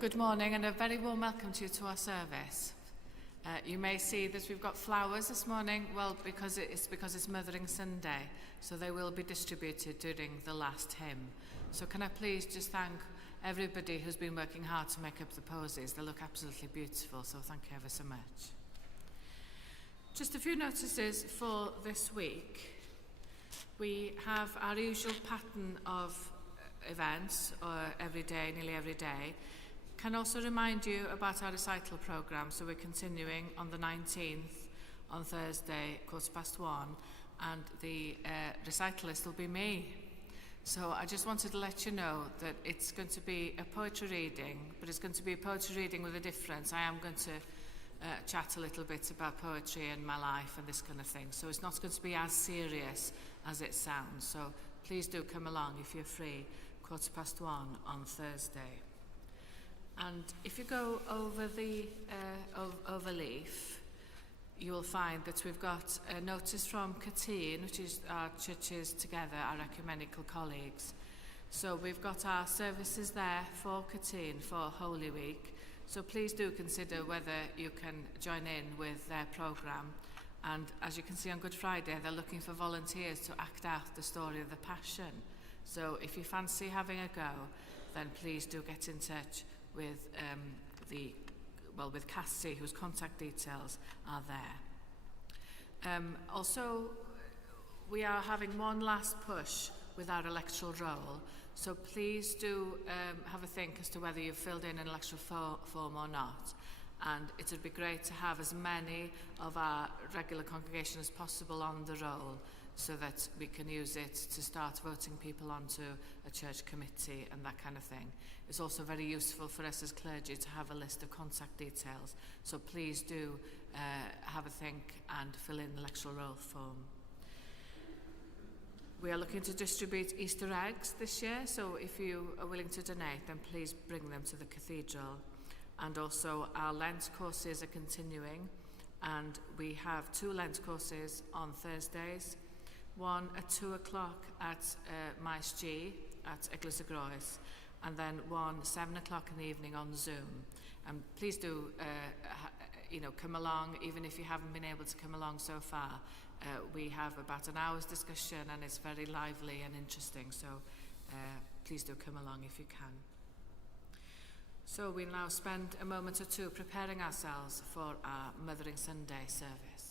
Good morning and a very warm welcome to you to our service. You may see that we've got flowers this morning, well, because it's Mothering Sunday, so they will be distributed during the last hymn. So can I please just thank everybody who's been working hard to make up the posies. They look absolutely beautiful, so thank you ever so much. Just a few notices for this week. We have our usual pattern of events nearly every day. Can also remind you about our recital programme. So we're continuing on the 19th on Thursday, 1:15, and the recitalist will be me. So I just wanted to let you know that it's going to be a poetry reading, but it's going to be a poetry reading with a difference. I am going to chat a little bit about poetry and my life and this kind of thing. So it's not going to be as serious as it sounds. So please do come along if you're free, 1:15 on Thursday. And if you go over the overleaf, you will find that we've got a notice from Catene, which is our churches together, our ecumenical colleagues. So we've got our services there for Catene for Holy Week. So please do consider whether you can join in with their programme. And as you can see on Good Friday, they're looking for volunteers to act out the story of the Passion. So if you fancy having a go, then please do get in touch with with Cassie, whose contact details are there. Also, we are having one last push with our electoral roll, so please do have a think as to whether you've filled in an electoral form or not. And it would be great to have as many of our regular congregation as possible on the roll, so that we can use it to start voting people onto a church committee and that kind of thing. It's also very useful for us as clergy to have a list of contact details, so please do have a think and fill in the electoral roll form. We are looking to distribute Easter eggs this year, so if you are willing to donate, then please bring them to the cathedral. And also our Lent courses are continuing, and we have 2 Lent courses on Thursdays, one at 2 o'clock at Maes G at Eglwys y Groes, and then one 7 o'clock in the evening on Zoom. And please do come along, even if you haven't been able to come along so far. We have about an hour's discussion and it's very lively and interesting, so please do come along if you can. So we'll now spend a moment or two preparing ourselves for our Mothering Sunday service.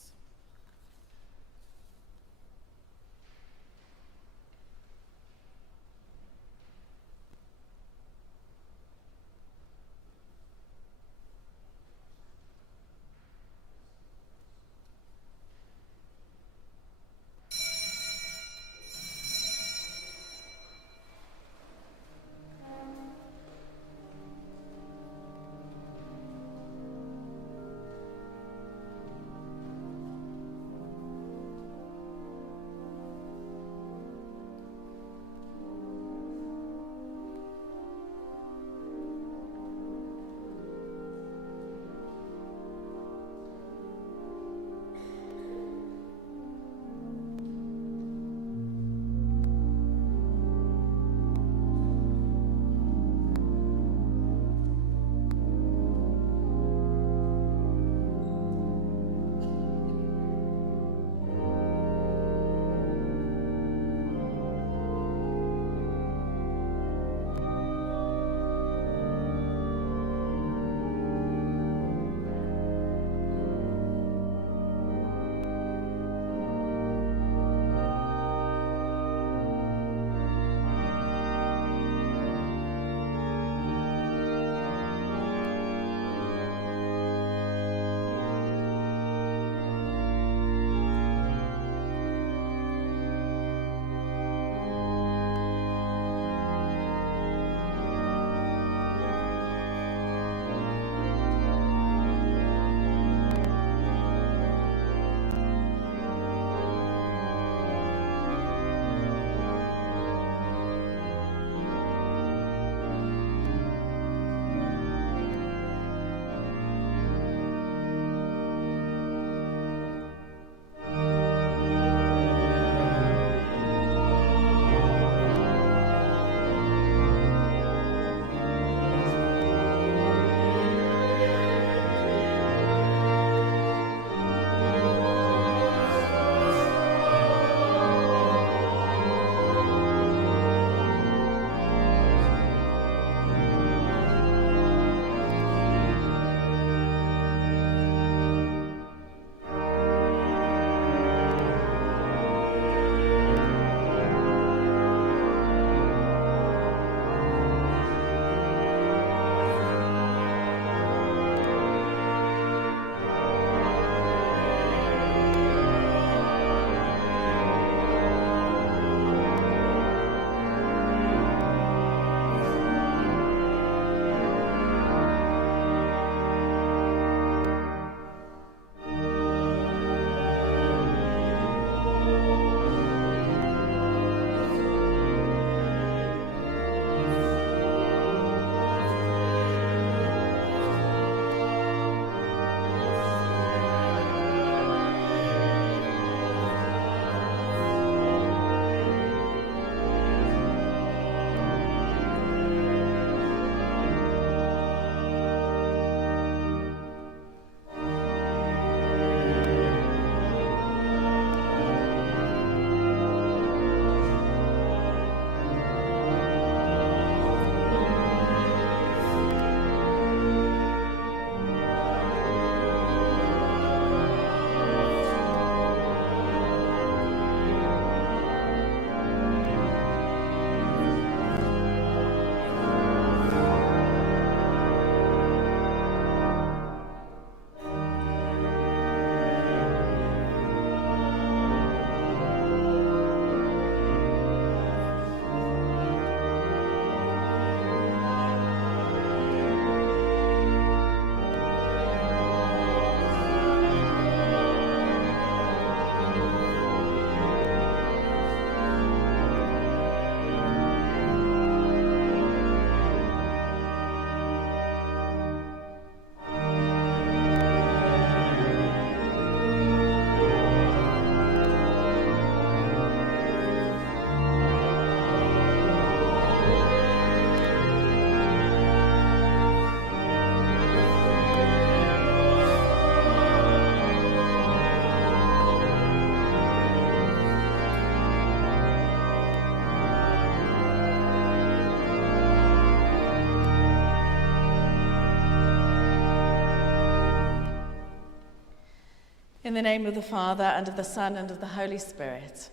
In the name of the Father, and of the Son, and of the Holy Spirit.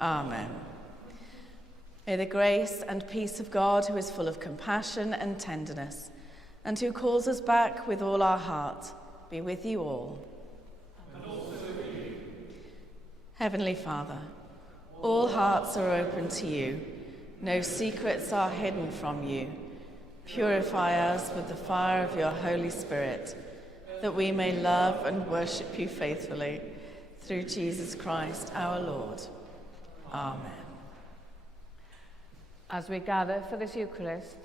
Amen. May the grace and peace of God, who is full of compassion and tenderness, and who calls us back with all our heart, be with you all. And also with you. Heavenly Father, all hearts are open to you. No secrets are hidden from you. Purify us with the fire of your Holy Spirit, that we may love and worship you faithfully, through Jesus Christ our Lord. Amen. As we gather for this Eucharist,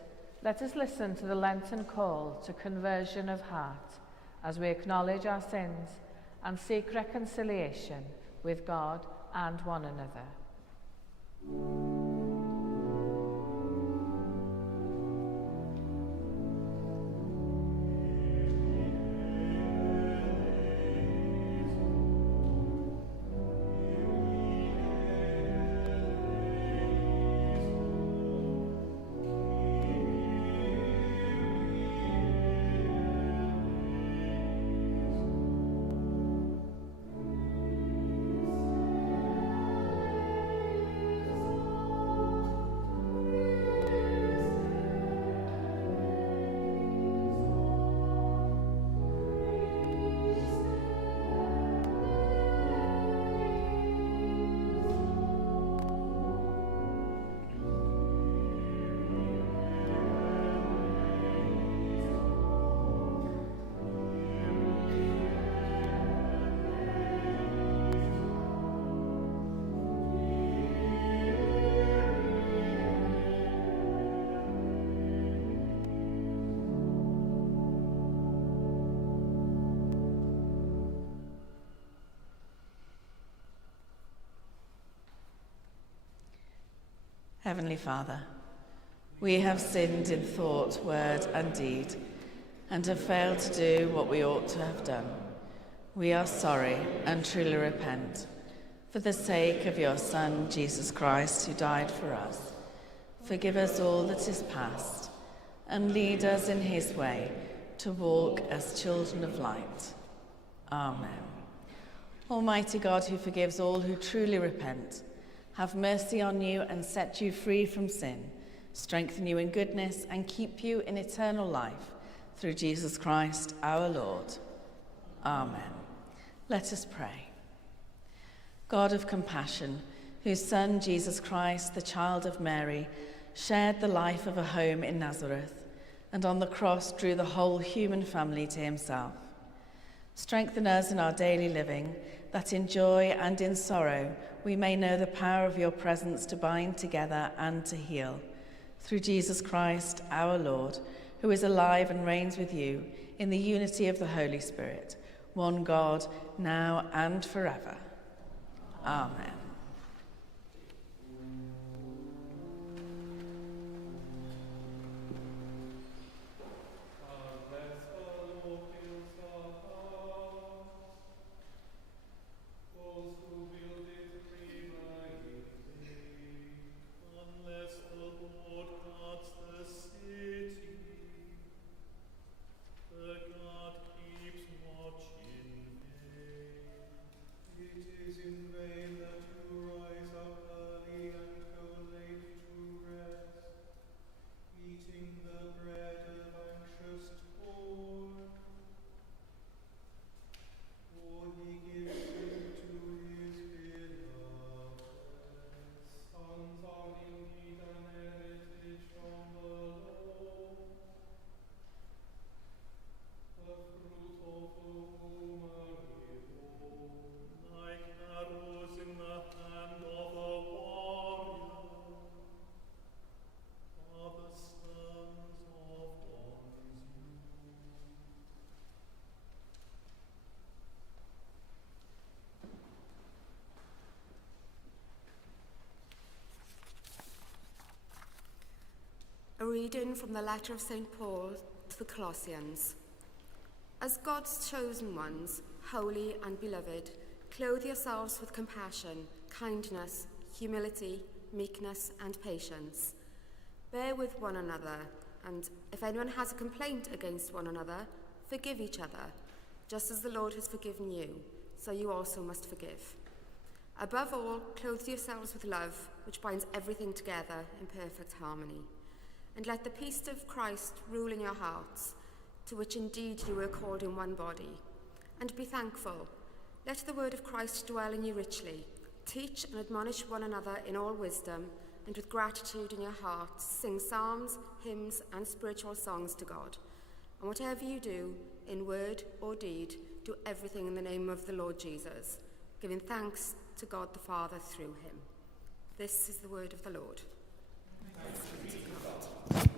let us listen to the Lenten call to conversion of heart, as we acknowledge our sins and seek reconciliation with God and one another. Heavenly Father, we have sinned in thought, word, and deed, and have failed to do what we ought to have done. We are sorry and truly repent. For the sake of your Son, Jesus Christ, who died for us, forgive us all that is past, and lead us in his way to walk as children of light. Amen. Almighty God, who forgives all who truly repent, have mercy on you and set you free from sin, strengthen you in goodness and keep you in eternal life, through Jesus Christ our Lord. Amen. Let us pray. God of compassion, whose Son, Jesus Christ, the child of Mary, shared the life of a home in Nazareth, and on the cross drew the whole human family to himself. Strengthen us in our daily living, that in joy and in sorrow we may know the power of your presence to bind together and to heal. Through Jesus Christ our Lord, who is alive and reigns with you in the unity of the Holy Spirit, one God, now and forever. Amen. A reading from the letter of St. Paul to the Colossians. As God's chosen ones, holy and beloved, clothe yourselves with compassion, kindness, humility, meekness, and patience. Bear with one another, and if anyone has a complaint against one another, forgive each other, just as the Lord has forgiven you. so you also must forgive. Above all, clothe yourselves with love, which binds everything together in perfect harmony. And let the peace of Christ rule in your hearts, to which indeed you were called in one body. And be thankful. Let the word of Christ dwell in you richly. Teach and admonish one another in all wisdom, and with gratitude in your hearts, sing psalms, hymns, and spiritual songs to God. And whatever you do, in word or deed, do everything in the name of the Lord Jesus, giving thanks to God the Father through him. This is the word of the Lord. Thanks be to God.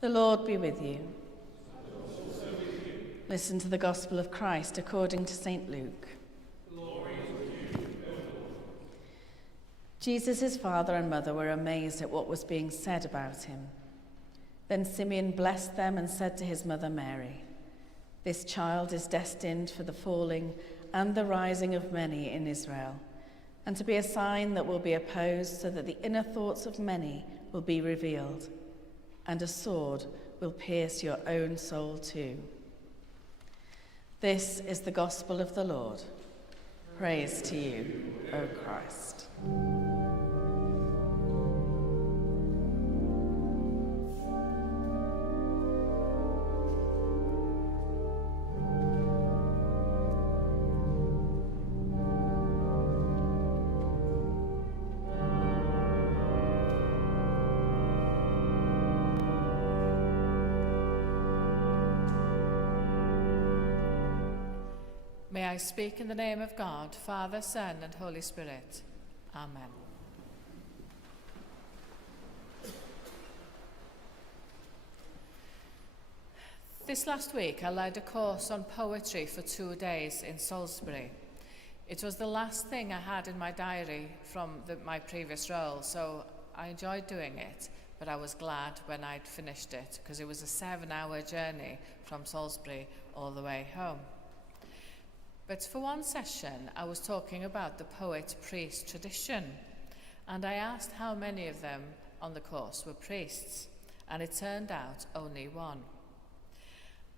The Lord be with you. Listen to the Gospel of Christ according to St. Luke. Glory to you, O Lord. Jesus' father and mother were amazed at what was being said about him. Then Simeon blessed them and said to his mother Mary, "This child is destined for the falling and the rising of many in Israel, and to be a sign that will be opposed, so that the inner thoughts of many will be revealed, and a sword will pierce your own soul too." This is the gospel of the Lord. Praise to you, O Christ. May I speak in the name of God, Father, Son, and Holy Spirit. Amen. This last week I led a course on poetry for 2 days in Salisbury. It was the last thing I had in my diary from my previous role, so I enjoyed doing it, but I was glad when I'd finished it, because it was a 7-hour journey from Salisbury all the way home. But for one session, I was talking about the poet-priest tradition, and I asked how many of them on the course were priests, and it turned out only one.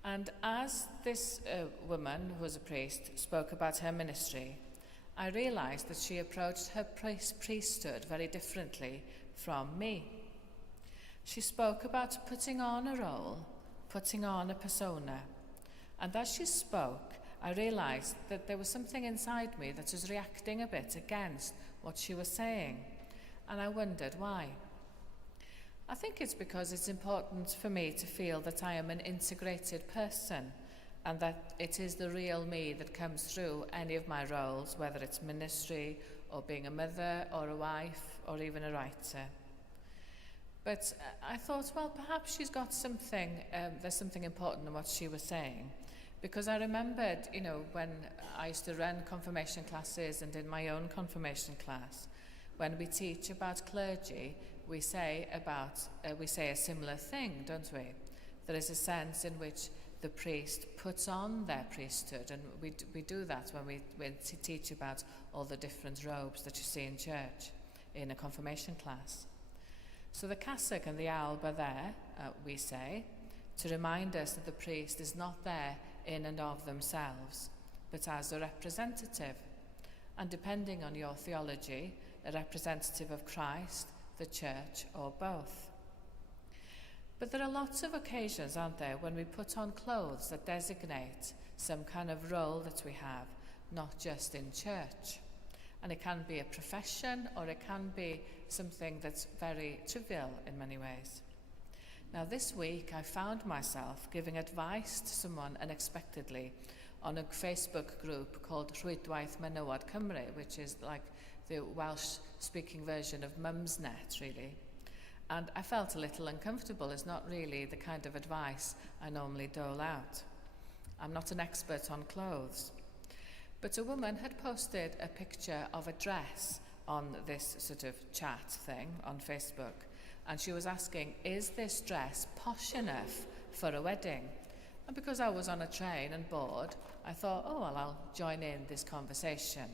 And as this woman, who was a priest, spoke about her ministry, I realised that she approached her priesthood very differently from me. She spoke about putting on a role, putting on a persona, and as she spoke, I realised that there was something inside me that was reacting a bit against what she was saying, and I wondered why. I think it's because it's important for me to feel that I am an integrated person, and that it is the real me that comes through any of my roles, whether it's ministry or being a mother or a wife or even a writer. But I thought, well, perhaps she's got something, there's something important in what she was saying. Because I remembered, when I used to run confirmation classes and in my own confirmation class, when we teach about clergy, we say a similar thing, don't we? There is a sense in which the priest puts on their priesthood, and we do that when we teach about all the different robes that you see in church in a confirmation class. So the cassock and the alb are there, we say, to remind us that the priest is not there in and of themselves, but as a representative, and depending on your theology, a representative of Christ, the church, or both. But there are lots of occasions, aren't there, when we put on clothes that designate some kind of role that we have, not just in church. And it can be a profession, or it can be something that's very trivial in many ways. Now this week I found myself giving advice to someone unexpectedly on a Facebook group called Rhwydwaith Menywod Cymru, which is like the Welsh-speaking version of Mumsnet, really. And I felt a little uncomfortable. It's not really the kind of advice I normally dole out. I'm not an expert on clothes. But a woman had posted a picture of a dress on this sort of chat thing on Facebook. And she was asking, is this dress posh enough for a wedding? And because I was on a train and bored, I thought, oh, well, I'll join in this conversation.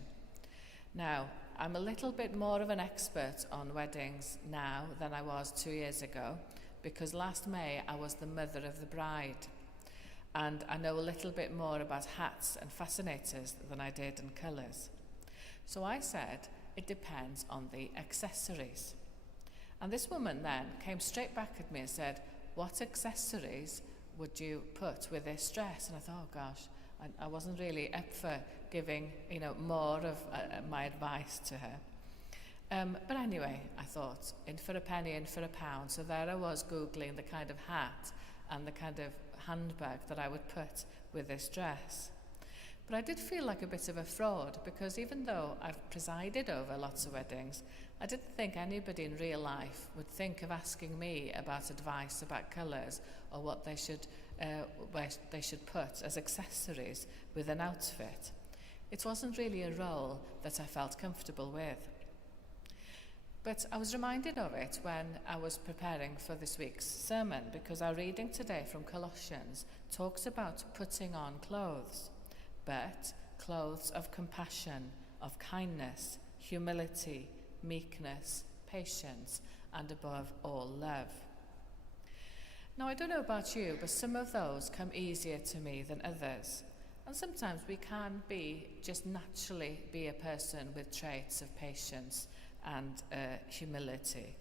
Now, I'm a little bit more of an expert on weddings now than I was 2 years ago, because last May I was the mother of the bride. And I know a little bit more about hats and fascinators than I did in colours. So I said, it depends on the accessories. And this woman then came straight back at me and said, what accessories would you put with this dress? And I thought, oh gosh, I wasn't really up for giving, more of my advice to her. But anyway, I thought, in for a penny, in for a pound. So there I was Googling the kind of hat and the kind of handbag that I would put with this dress. But I did feel like a bit of a fraud, because even though I've presided over lots of weddings, I didn't think anybody in real life would think of asking me about advice about colours or what they should where they should put as accessories with an outfit. It wasn't really a role that I felt comfortable with. But I was reminded of it when I was preparing for this week's sermon, because our reading today from Colossians talks about putting on clothes, but clothes of compassion, of kindness, humility, meekness, patience, and above all, love. Now, I don't know about you, but some of those come easier to me than others. And sometimes we can just naturally be a person with traits of patience and humility.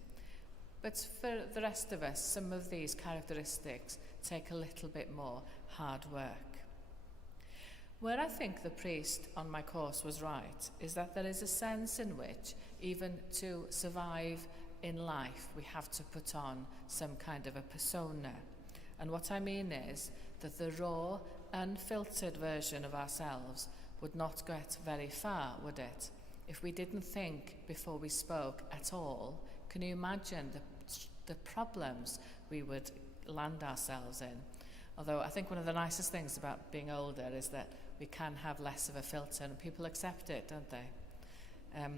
But for the rest of us, some of these characteristics take a little bit more hard work. Where I think the priest on my course was right is that there is a sense in which, even to survive in life, we have to put on some kind of a persona. And what I mean is that the raw, unfiltered version of ourselves would not get very far, would it? If we didn't think before we spoke at all, can you imagine the problems we would land ourselves in? Although I think one of the nicest things about being older is that we can have less of a filter, and people accept it, don't they?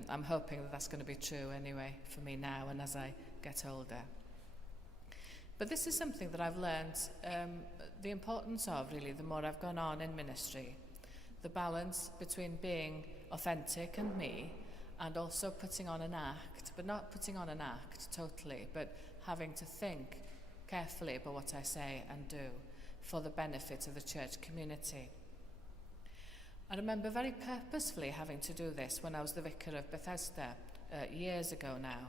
I'm hoping that that's going to be true anyway for me now and as I get older. But this is something that I've learned the importance of, really, the more I've gone on in ministry. The balance between being authentic and me, and also putting on an act, but not putting on an act totally, but having to think carefully about what I say and do for the benefit of the church community. I remember very purposefully having to do this when I was the vicar of Bethesda years ago now,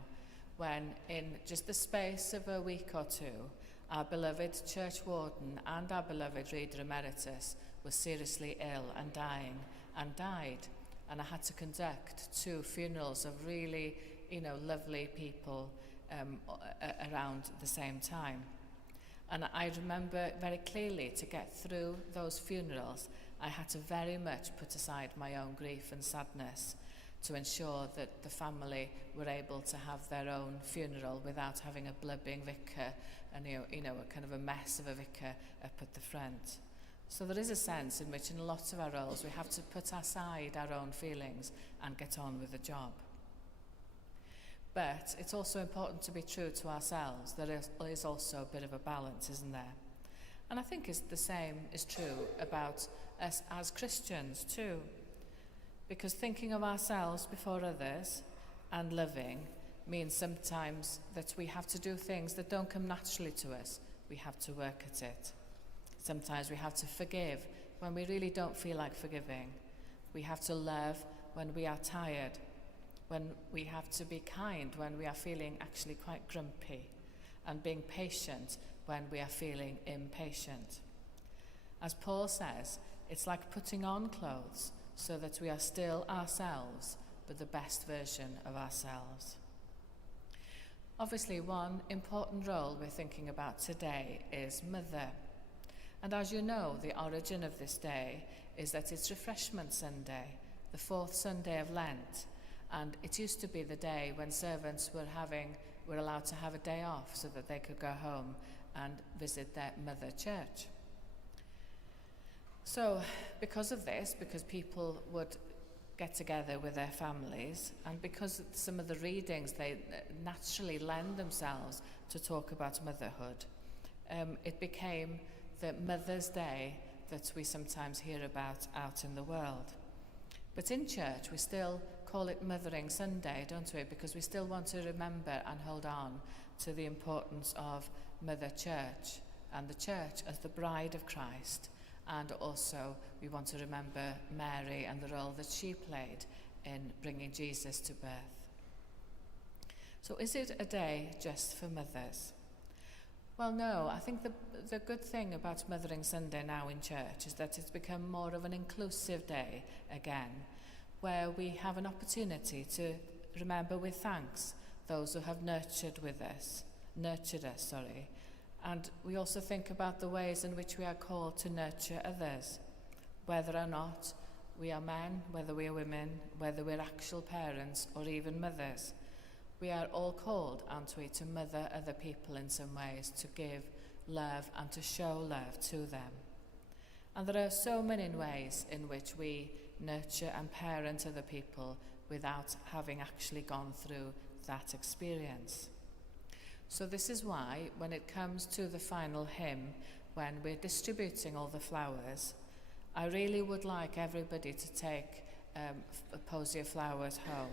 when in just the space of a week or two, our beloved church warden and our beloved reader emeritus was seriously ill and dying, and died. And I had to conduct 2 funerals of really, lovely people around the same time. And I remember very clearly, to get through those funerals, I had to very much put aside my own grief and sadness to ensure that the family were able to have their own funeral without having a blubbing vicar and a kind of a mess of a vicar up at the front. So there is a sense in which in lots of our roles we have to put aside our own feelings and get on with the job. But it's also important to be true to ourselves. There is also a bit of a balance, isn't there? And I think the same is true about us as Christians too. Because thinking of ourselves before others and living means sometimes that we have to do things that don't come naturally to us. We have to work at it. Sometimes we have to forgive when we really don't feel like forgiving. We have to love when we are tired. When we have to be kind when we are feeling actually quite grumpy. And being patient when we are feeling impatient. As Paul says, it's like putting on clothes so that we are still ourselves, but the best version of ourselves. Obviously, one important role we're thinking about today is mother. And as you know, the origin of this day is that it's Refreshment Sunday, the fourth Sunday of Lent. And it used to be the day when servants were allowed to have a day off so that they could go home and visit their mother church. So, because of this, because people would get together with their families, and because some of the readings, they naturally lend themselves to talk about motherhood, it became the Mother's Day that we sometimes hear about out in the world. But in church, we still call it Mothering Sunday, don't we? Because we still want to remember and hold on to the importance of Mother Church and the Church as the bride of Christ. And also, we want to remember Mary and the role that she played in bringing Jesus to birth. So is it a day just for mothers? Well, no. I think the good thing about Mothering Sunday now in church is that it's become more of an inclusive day again, where we have an opportunity to remember with thanks those who have nurtured us. And we also think about the ways in which we are called to nurture others, whether or not we are men, whether we are women, whether we're actual parents or even mothers. We are all called, aren't we, to mother other people in some ways, to give love and to show love to them. And there are so many ways in which we nurture and parent other people without having actually gone through that experience. So this is why, when it comes to the final hymn, when we're distributing all the flowers, I really would like everybody to take a posy of flowers home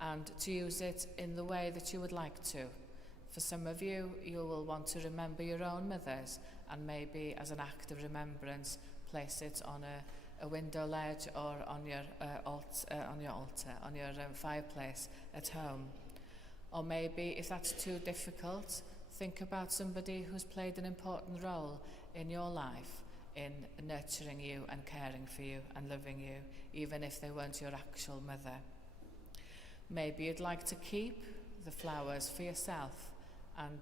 and to use it in the way that you would like to. For some of you, you will want to remember your own mothers, and maybe as an act of remembrance, place it on a window ledge or on your fireplace at home. Or maybe, if that's too difficult, think about somebody who's played an important role in your life in nurturing you and caring for you and loving you, even if they weren't your actual mother. Maybe you'd like to keep the flowers for yourself, and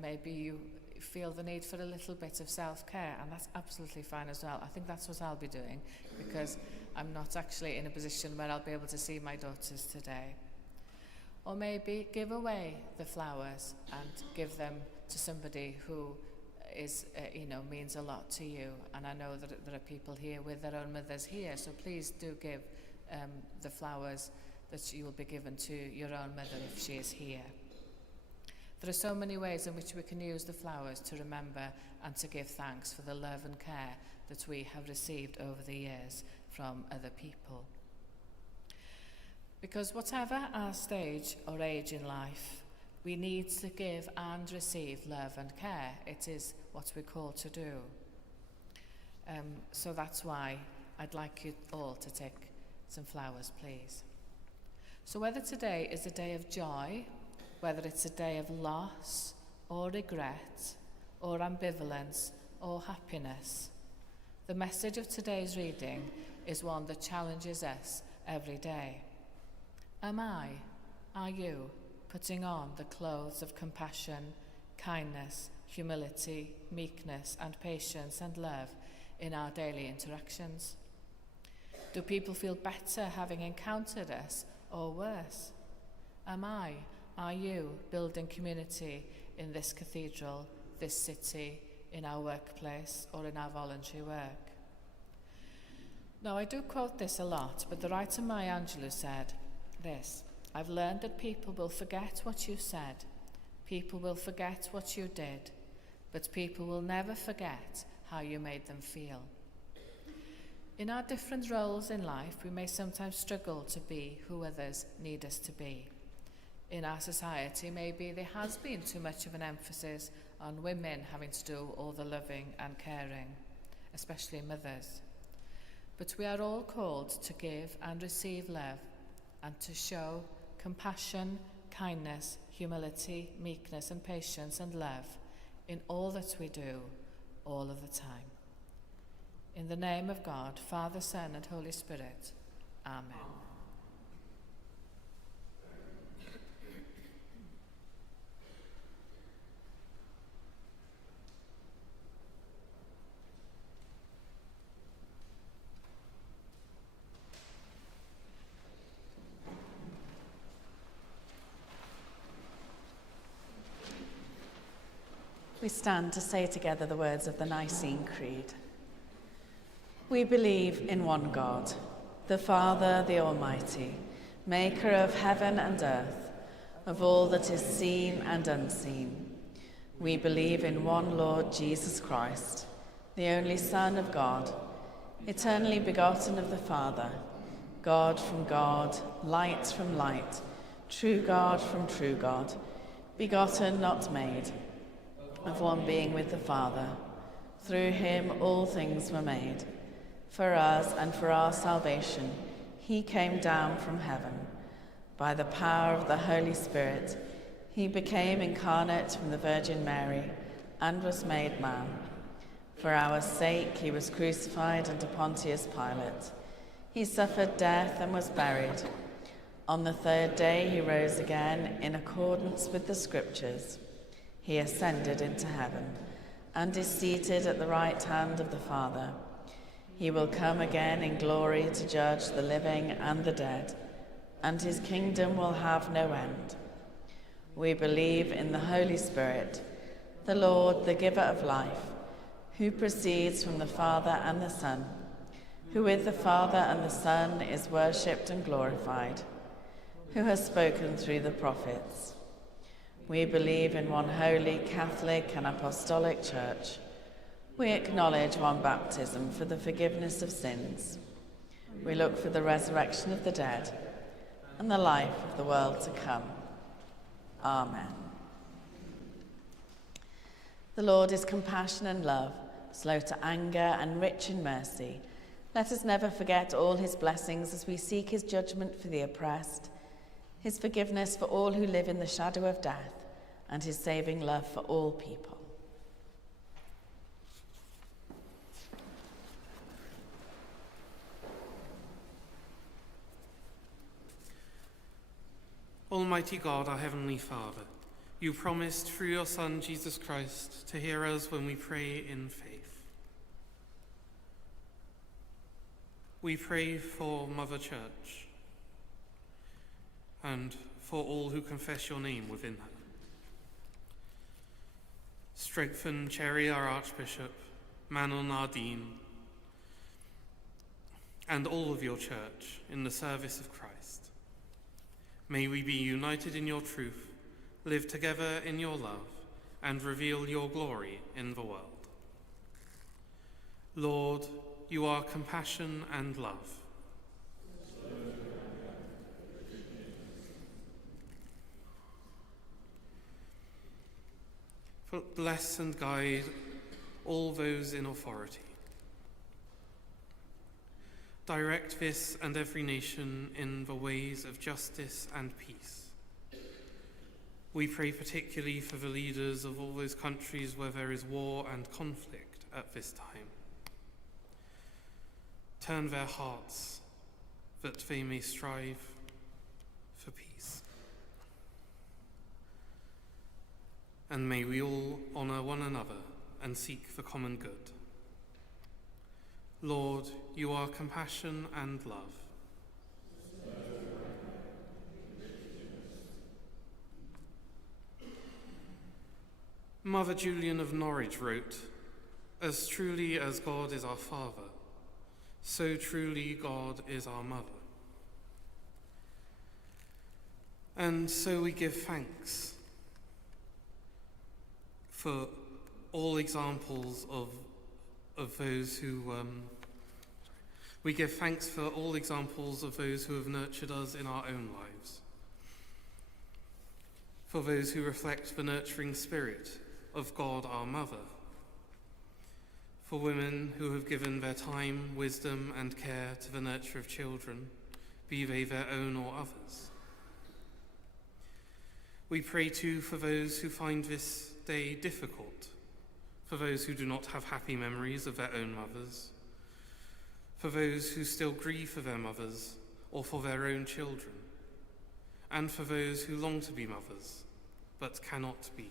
maybe you feel the need for a little bit of self-care, and that's absolutely fine as well. I think that's what I'll be doing, because I'm not actually in a position where I'll be able to see my daughters today. Or maybe give away the flowers and give them to somebody who is, means a lot to you. And I know that there are people here with their own mothers here, so please do give the flowers that you will be given to your own mother if she is here. There are so many ways in which we can use the flowers to remember and to give thanks for the love and care that we have received over the years from other people. Because whatever our stage or age in life, we need to give and receive love and care. It is what we're called to do. So that's why I'd like you all to take some flowers, please. So whether today is a day of joy, whether it's a day of loss or regret or ambivalence or happiness, the message of today's reading is one that challenges us every day. Are you, putting on the clothes of compassion, kindness, humility, meekness, and patience and love in our daily interactions? Do people feel better having encountered us, or worse? Are you building community in this cathedral, this city, in our workplace, or in our voluntary work? Now, I do quote this a lot, but the writer Maya Angelou said this: I've learned that people will forget what you said, people will forget what you did, but people will never forget how you made them feel. In our different roles in life, we may sometimes struggle to be who others need us to be. In our society, maybe there has been too much of an emphasis on women having to do all the loving and caring, especially mothers. But we are all called to give and receive love, and to show compassion, kindness, humility, meekness and patience and love in all that we do, all of the time. In the name of God, Father, Son, and Holy Spirit. Amen. We stand to say together the words of the Nicene Creed. We believe in one God, the Father, the Almighty, maker of heaven and earth, of all that is seen and unseen. We believe in one Lord Jesus Christ, the only Son of God, eternally begotten of the Father, God from God, light from light, true God from true God, begotten, not made, of one being with the Father. Through him all things were made. For us and for our salvation, he came down from heaven. By the power of the Holy Spirit, he became incarnate from the Virgin Mary and was made man. For our sake, he was crucified under Pontius Pilate. He suffered death and was buried. On the third day, he rose again in accordance with the Scriptures. He ascended into heaven and is seated at the right hand of the Father. He will come again in glory to judge the living and the dead, and his kingdom will have no end. We believe in the Holy Spirit, the Lord, the giver of life, who proceeds from the Father and the Son, who with the Father and the Son is worshipped and glorified, who has spoken through the prophets. We believe in one holy, Catholic and Apostolic Church. We acknowledge one baptism for the forgiveness of sins. We look for the resurrection of the dead and the life of the world to come. Amen. The Lord is compassion and love, slow to anger and rich in mercy. Let us never forget all his blessings as we seek his judgment for the oppressed, his forgiveness for all who live in the shadow of death, and his saving love for all people. Almighty God, our Heavenly Father, you promised through your Son, Jesus Christ, to hear us when we pray in faith. We pray for Mother Church and for all who confess your name within her. Strengthen Cherry, our Archbishop, Manon, our Dean, and all of your Church in the service of Christ. May we be united in your truth, live together in your love, and reveal your glory in the world. Lord, you are compassion and love. Bless and guide all those in authority. Direct this and every nation in the ways of justice and peace. We pray particularly for the leaders of all those countries where there is war and conflict at this time. Turn their hearts that they may strive for peace. And may we all honour one another and seek the common good. Lord, you are compassion and love. Mother Julian of Norwich wrote, "As truly as God is our Father, so truly God is our Mother." And so we give thanks for all examples of those who we give thanks for all examples of those who have nurtured us in our own lives, for those who reflect the nurturing spirit of God our Mother, for women who have given their time, wisdom and care to the nurture of children, be they their own or others. We pray too for those who find this day difficult, for those who do not have happy memories of their own mothers, for those who still grieve for their mothers or for their own children, and for those who long to be mothers but cannot be.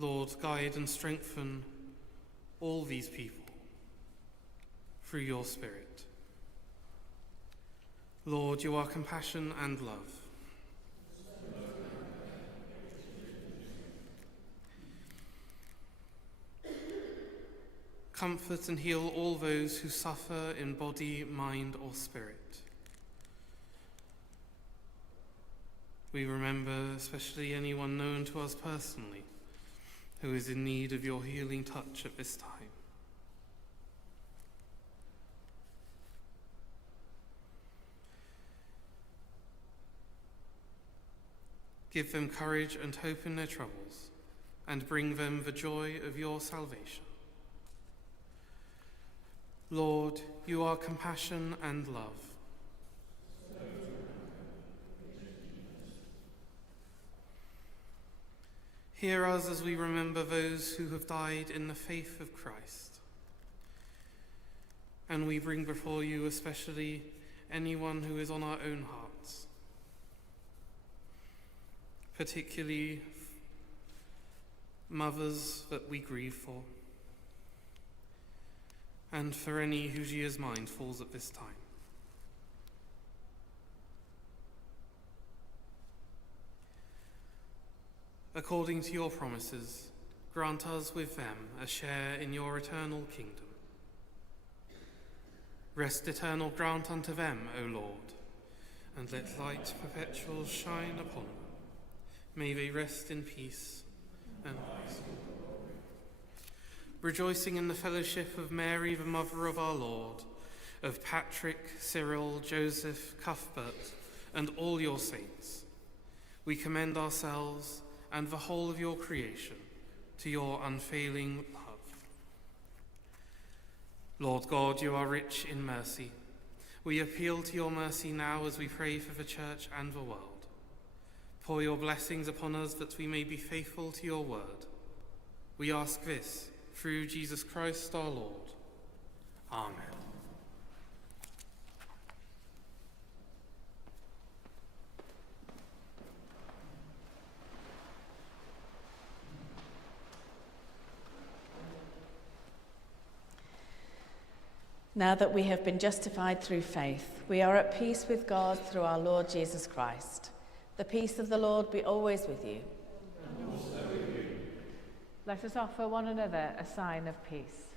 Lord, guide and strengthen all these people through your Spirit. Lord, you are compassion and love. Comfort and heal all those who suffer in body, mind, or spirit. We remember especially anyone known to us personally who is in need of your healing touch at this time. Give them courage and hope in their troubles, and bring them the joy of your salvation. Lord, you are compassion and love. Hear us as we remember those who have died in the faith of Christ. And we bring before you especially anyone who is on our own hearts, particularly mothers that we grieve for, and for any whose year's mind falls at this time. According to your promises, grant us with them a share in your eternal kingdom. Rest eternal grant unto them, O Lord, and let light perpetual shine upon them. May they rest in peace and peace. Rejoicing in the fellowship of Mary, the Mother of our Lord, of Patrick, Cyril, Joseph, Cuthbert, and all your saints, we commend ourselves and the whole of your creation to your unfailing love. Lord God, you are rich in mercy. We appeal to your mercy now as we pray for the Church and the world. Pour your blessings upon us that we may be faithful to your word. We ask this through Jesus Christ our Lord. Amen. Now that we have been justified through faith, we are at peace with God through our Lord Jesus Christ. The peace of the Lord be always with you. And also with you. Let us offer one another a sign of peace.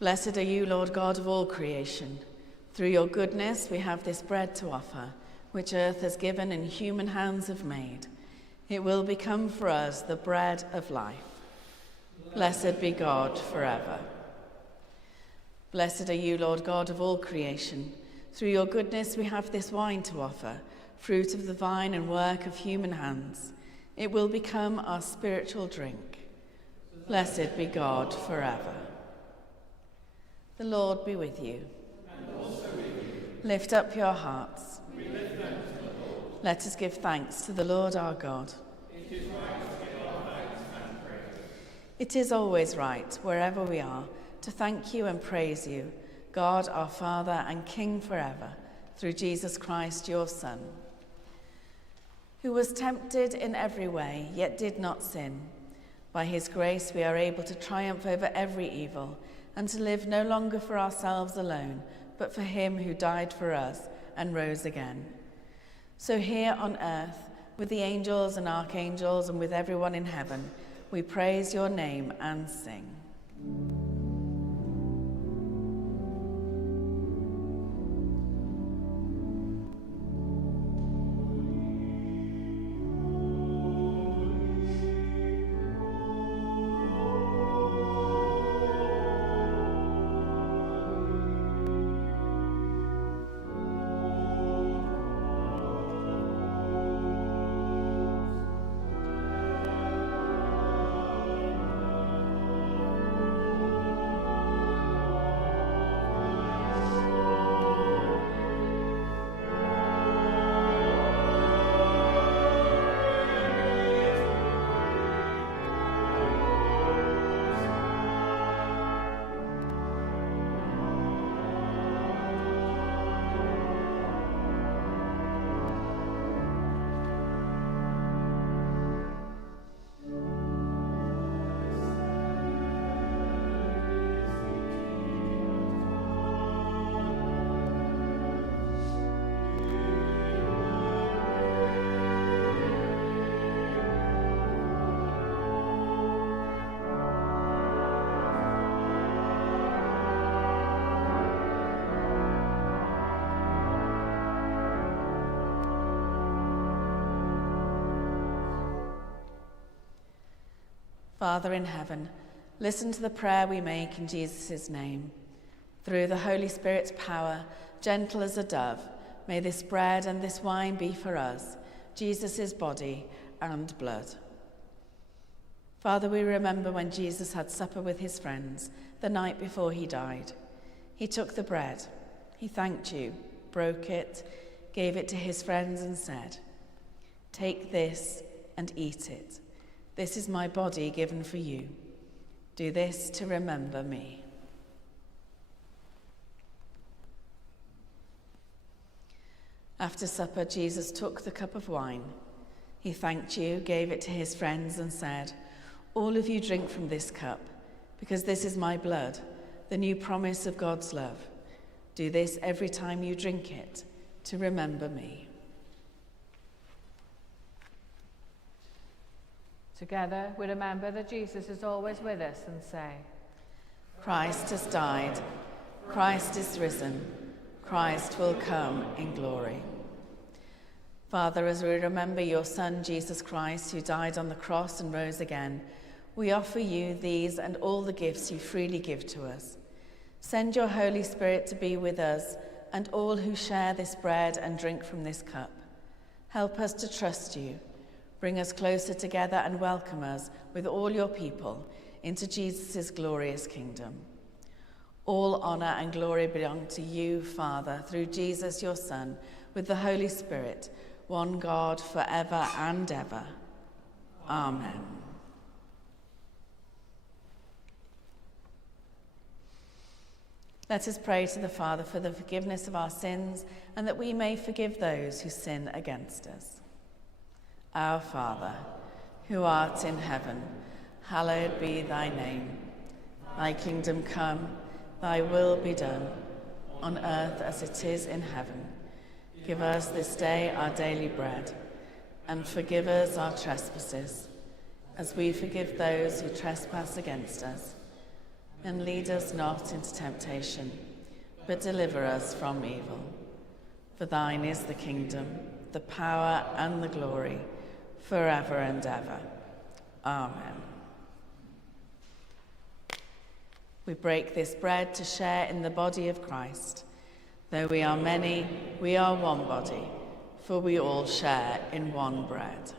Blessed are you, Lord God of all creation. Through your goodness we have this bread to offer, which earth has given and human hands have made. It will become for us the bread of life. Blessed be God forever. Blessed are you, Lord God of all creation. Through your goodness we have this wine to offer, fruit of the vine and work of human hands. It will become our spiritual drink. Blessed be God forever. The Lord be with you. And also with you. Lift up your hearts. We lift them to the Lord. Let us give thanks to the Lord our God. It is right to give our thanks and praise. It is always right, wherever we are, to thank you and praise you, God our Father and King forever, through Jesus Christ your Son, who was tempted in every way, yet did not sin. By his grace we are able to triumph over every evil, and to live no longer for ourselves alone, but for him who died for us and rose again. So here on earth, with the angels and archangels and with everyone in heaven, we praise your name and sing. Father in heaven, listen to the prayer we make in Jesus' name. Through the Holy Spirit's power, gentle as a dove, may this bread and this wine be for us, Jesus' body and blood. Father, we remember when Jesus had supper with his friends the night before he died. He took the bread, he thanked you, broke it, gave it to his friends and said, "Take this and eat it. This is my body given for you. Do this to remember me." After supper, Jesus took the cup of wine. He thanked you, gave it to his friends and said, "All of you drink from this cup, because this is my blood, the new promise of God's love. Do this every time you drink it to remember me." Together, we remember that Jesus is always with us and say, Christ has died. Christ is risen. Christ will come in glory. Father, as we remember your Son, Jesus Christ, who died on the cross and rose again, we offer you these and all the gifts you freely give to us. Send your Holy Spirit to be with us and all who share this bread and drink from this cup. Help us to trust you. Bring us closer together and welcome us with all your people into Jesus' glorious kingdom. All honor and glory belong to you, Father, through Jesus, your Son, with the Holy Spirit, one God forever and ever. Amen. Let us pray to the Father for the forgiveness of our sins and that we may forgive those who sin against us. Our Father, who art in heaven, hallowed be thy name. Thy kingdom come, thy will be done, on earth as it is in heaven. Give us this day our daily bread, and forgive us our trespasses, as we forgive those who trespass against us. And lead us not into temptation, but deliver us from evil. For thine is the kingdom, the power, and the glory, forever and ever. Amen. We break this bread to share in the body of Christ. Though we are many, we are one body, for we all share in one bread.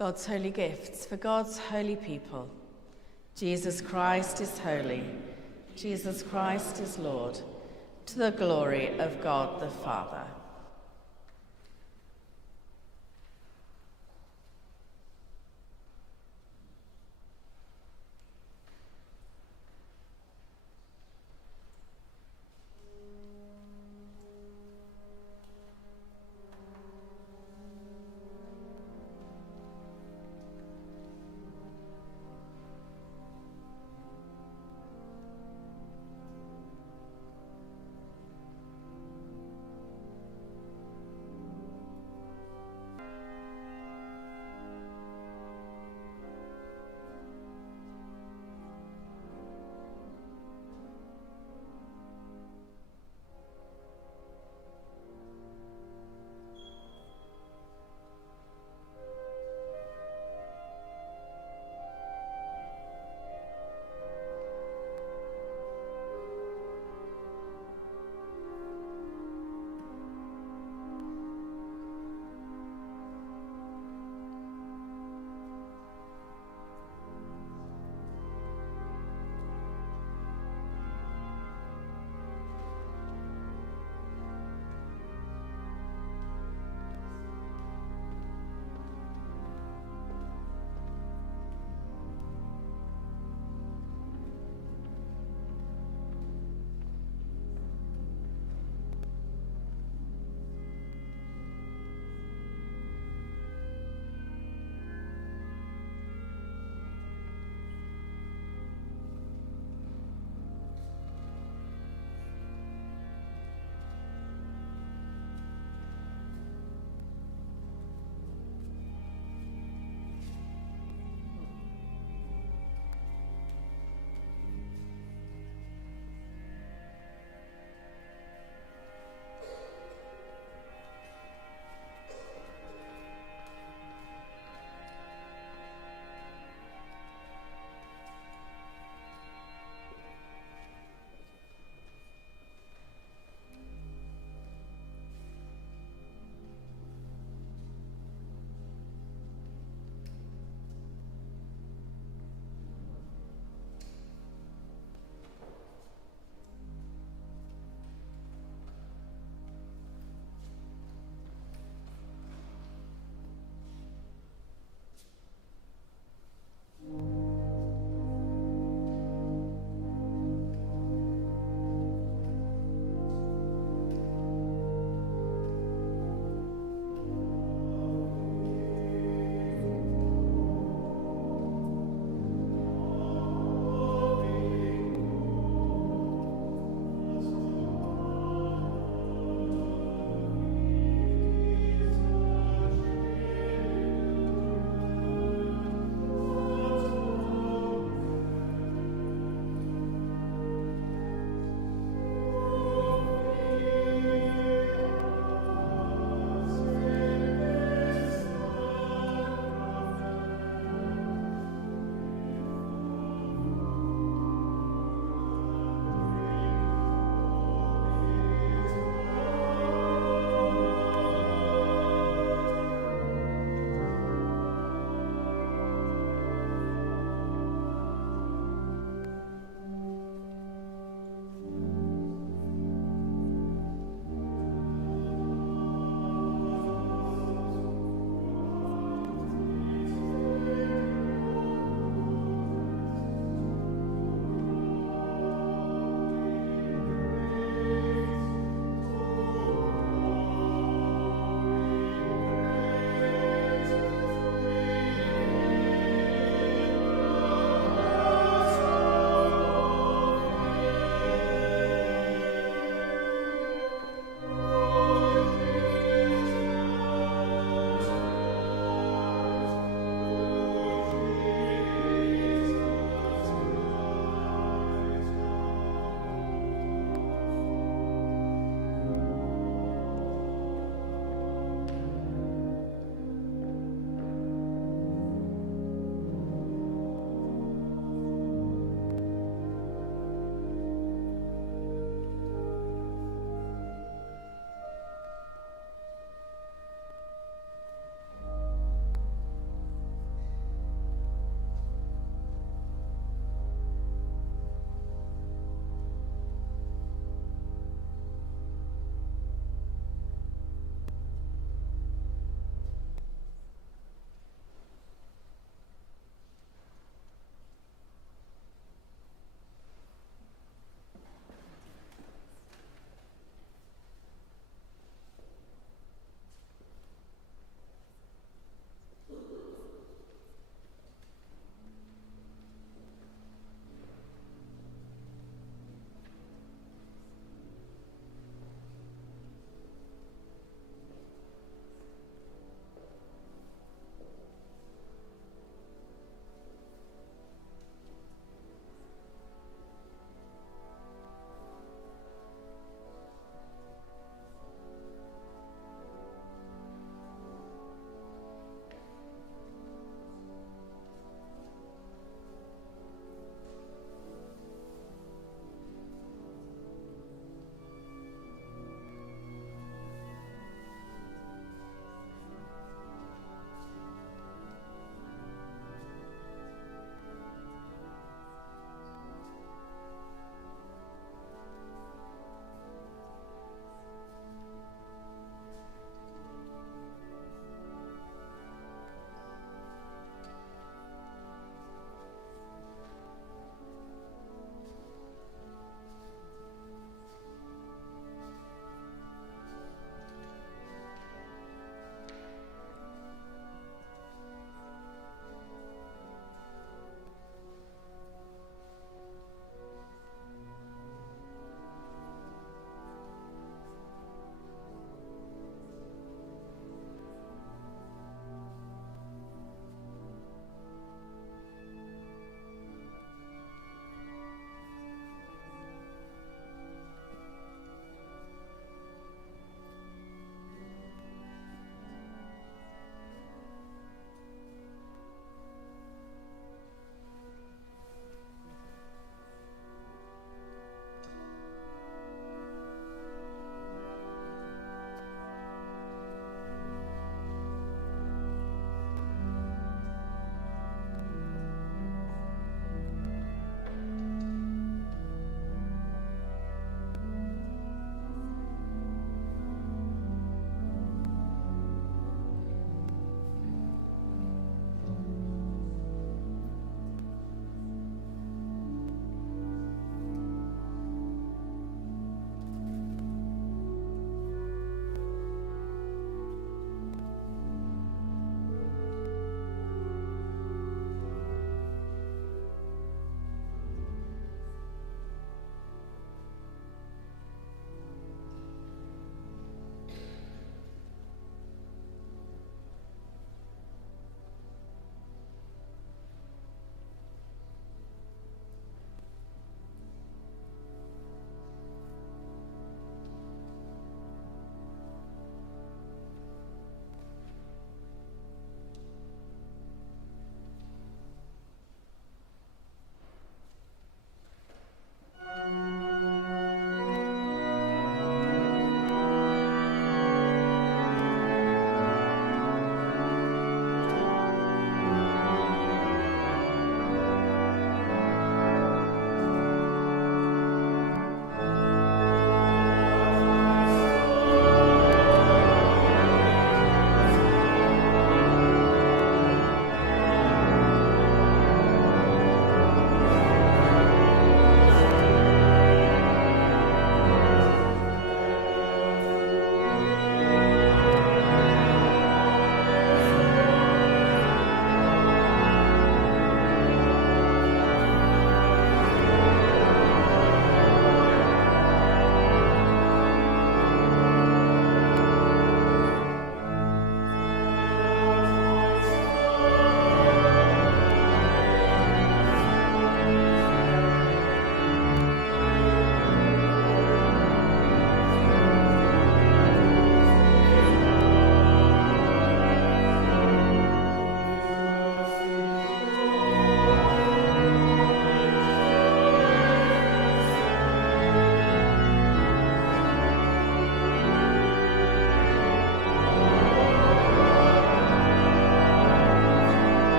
God's holy gifts for God's holy people. Jesus Christ is holy. Jesus Christ is Lord, to the glory of God the Father.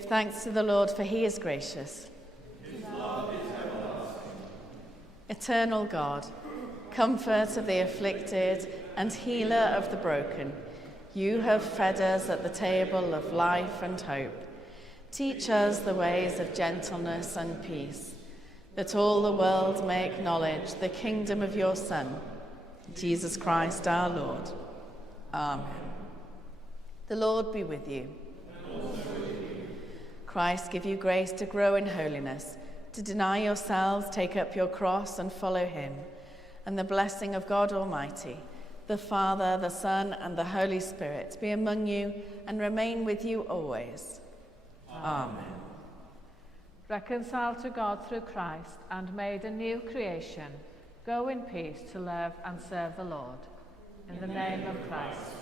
Give thanks to the Lord, for he is gracious. His love is everlasting. Eternal God, comfort of the afflicted and healer of the broken, you have fed us at the table of life and hope. Teach us the ways of gentleness and peace, that all the world may acknowledge the kingdom of your Son, Jesus Christ our Lord. Amen. The Lord be with you. And also with you. Christ give you grace to grow in holiness, to deny yourselves, take up your cross and follow him. And the blessing of God Almighty, the Father, the Son, and the Holy Spirit be among you and remain with you always. Amen. Reconciled to God through Christ and made a new creation, go in peace to love and serve the Lord. In the name of Christ.